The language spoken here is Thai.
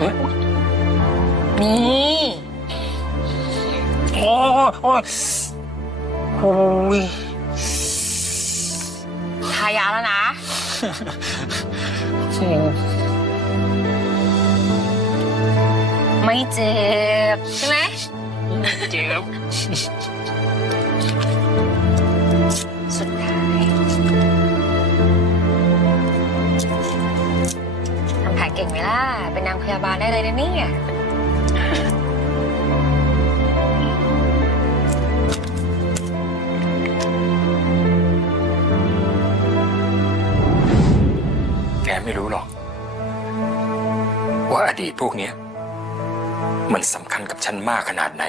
นี่โอ้โอ้โอ้ยทายาแล้วนะ ไม่เจ็บ ใช่ไหม เจ็บ เก่งไหมล่ะ เป็นนางพยาบาลได้เลยนะเนี่ย แกไม่รู้หรอก ว่าอดีตพวกเนี้ย มันสำคัญกับฉันมากขนาดไหน